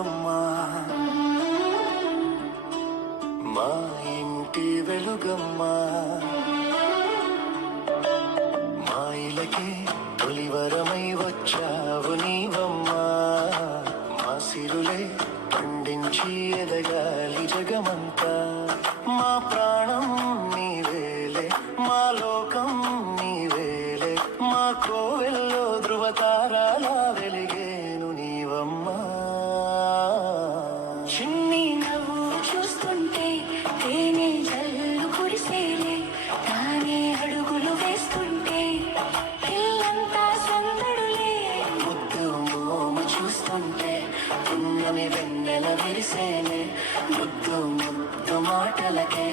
బతుకమ్మా మా ఇంటి వెలుగమ్మా మా ఇలకి తొలివరమై వచ్చావు నీవమ్మా మా సిరులే పండించి ఎదగాలి జగమంతా మా ప్రాణం నీవేలే మా లోకం నీవేలే మా కోవెల్లో ధృవతారాలా వెలిగేను నీవమ్మా చిన్ని నవ్వు చూస్తుంటే తేనె జల్లు కురిసేలే తానే అడుగులు వేస్తుంటే ఇల్లంతా సందడులే ముద్దు మోము చూస్తుంటే పున్నమి వెన్నెల విరిసేనే ముద్దు ముద్దు మాటలకే